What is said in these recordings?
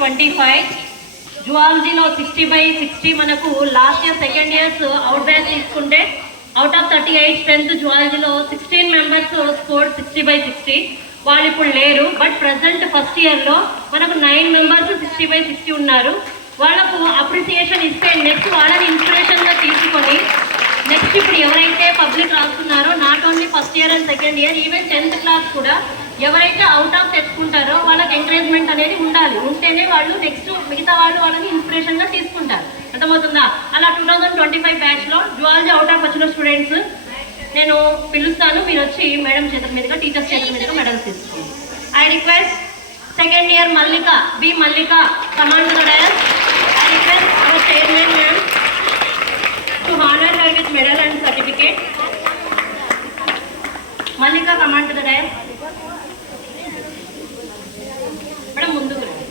2025 జువాలజీలో 60/60 మనకు last year second years out batch తీసుకుంటే అవుట్ ఆఫ్ 38 స్ట్రెంత్ జువాలజీలో 16 మెంబర్స్ స్కోర్ 60/60. వాళ్ళు ఇప్పుడు లేరు. బట్ ప్రజెంట్ ఫస్ట్ ఇయర్లో మనకు 9 మెంబర్స్ 60/60 ఉన్నారు. వాళ్ళకు అప్రిసియేషన్ ఇస్తే నెక్స్ట్ వాళ్ళని ఇన్స్పిరేషన్గా తీసుకొని నెక్స్ట్ ఇప్పుడు ఎవరైతే పబ్లిక్ రాస్తున్నారో not only first year and second year even 10th class కూడా ఎవరైతే అవుట్ ఆఫ్ తెచ్చుకుంటారో వాళ్ళకి ఎంకరేజ్మెంట్ అనేది ఉండాలి. ఉంటేనే వాళ్ళు నెక్స్ట్ మిగతా వాళ్ళని ఇన్స్పిరేషన్గా తీసుకుంటారు. అర్థమవుతుందా? అలా 2025 బ్యాచ్లో జువాలజీ అవుట్ ఆఫ్ వచ్చిన స్టూడెంట్స్ నేను పిలుస్తాను. మీరు వచ్చి మేడం చేతుల మీదుగా టీచర్స్ చేతుల మీదుగా మెడల్స్ తీసుకోండి. I request second year Mallika B Mallika command to the dais. I request our chairman ma'am to honour her with medal and certificate. Mallika command to the dais. Madam ముందుకు రండి.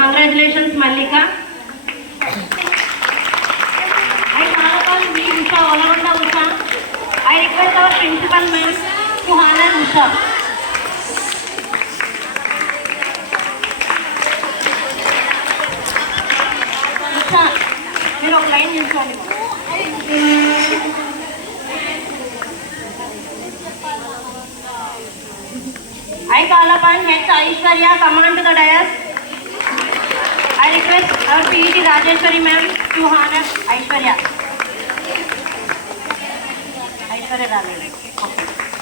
Congratulations Mallika. I request our principal ma'am to honor Usha. Usha, మీరు ఒక లైన్ నిల్చోండి. I call upon H. Aishwarya, command to the dais. I request our PET Rajeshwari ma'am to honor Aishwarya.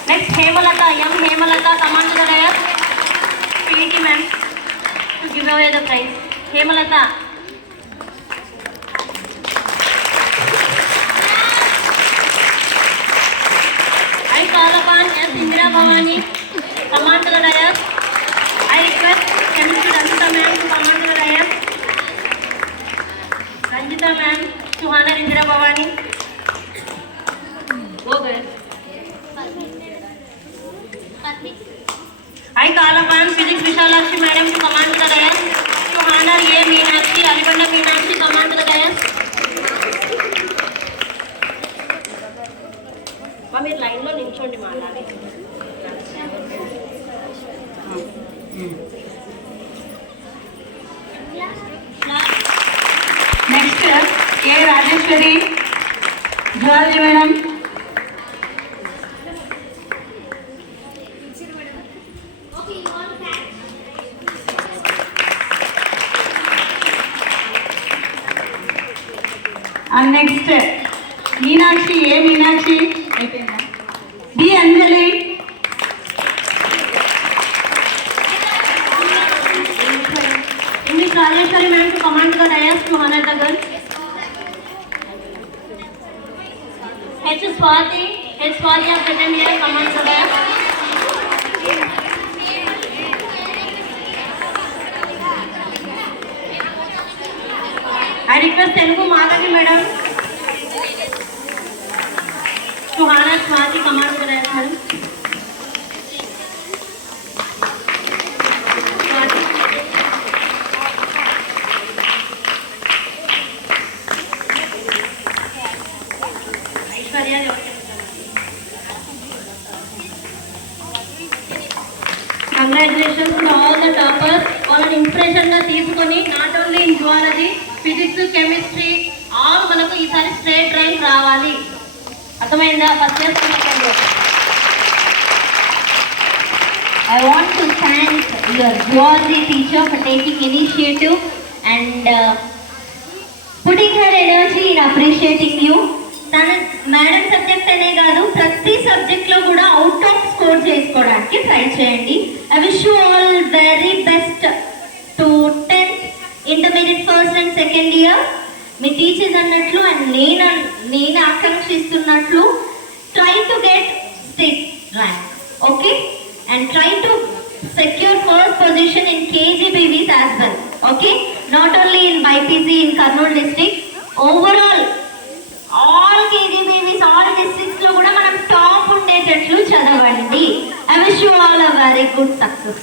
Next, Hemalata, young Hemalata, command to the dais. PET ma'am to give away the prize. Hemalata. I call upon S. Indira Bhavani, command to the dais. I request Chemistry Ranjita ma'am to command to the dais. Ranjita ma'am to honor Indira Bhavani. Go girl. I call upon Physics Vishalakshi madam to command to the dais. To honor A. Meenakshi, Alibanda Meenakshi, command to the dais. మీరు లైన్లో నిల్చోండి మాట్లాడి. Next A Rajeshwari zoology madam. Next Meenakshi A Meenakshi B Anjali. English Rajeshwari ma'am to command to the dais to honour the girl. H Swathi of second year command to the dais. I request Telugu Madhavi madam to honor Swati, command to the dais madam. Swati. Aishwarya. Congratulations to all the toppers. All inspiration ga తీసుకొని not only in zoology, physics, chemistry all మనకు ఈసారి straight rank రావాలి. అర్థమైందా? ఫస్ట్ చేసుకున్న I want to thank your zoology teacher for taking initiative and putting her energy in appreciating you. తన madam subject అనే కాదు ప్రతి సబ్జెక్ట్లో కూడా అవుట్ ఆఫ్ స్కోర్ చేసుకోవడానికి ట్రై చేయండి. I wish you all very best to 10th intermediate first and second year. మీ teachers అన్నట్లు అండ్ నేను ఆకాంక్షిస్తున్నట్లు try to get state rank. Okay, and try to secure first position in KGBVs as well. Okay, not only in BIPC in Kurnool district, overall all KGBVs all districts lo kuda manam top undettatlu chadavandi. I wish you all a very good success.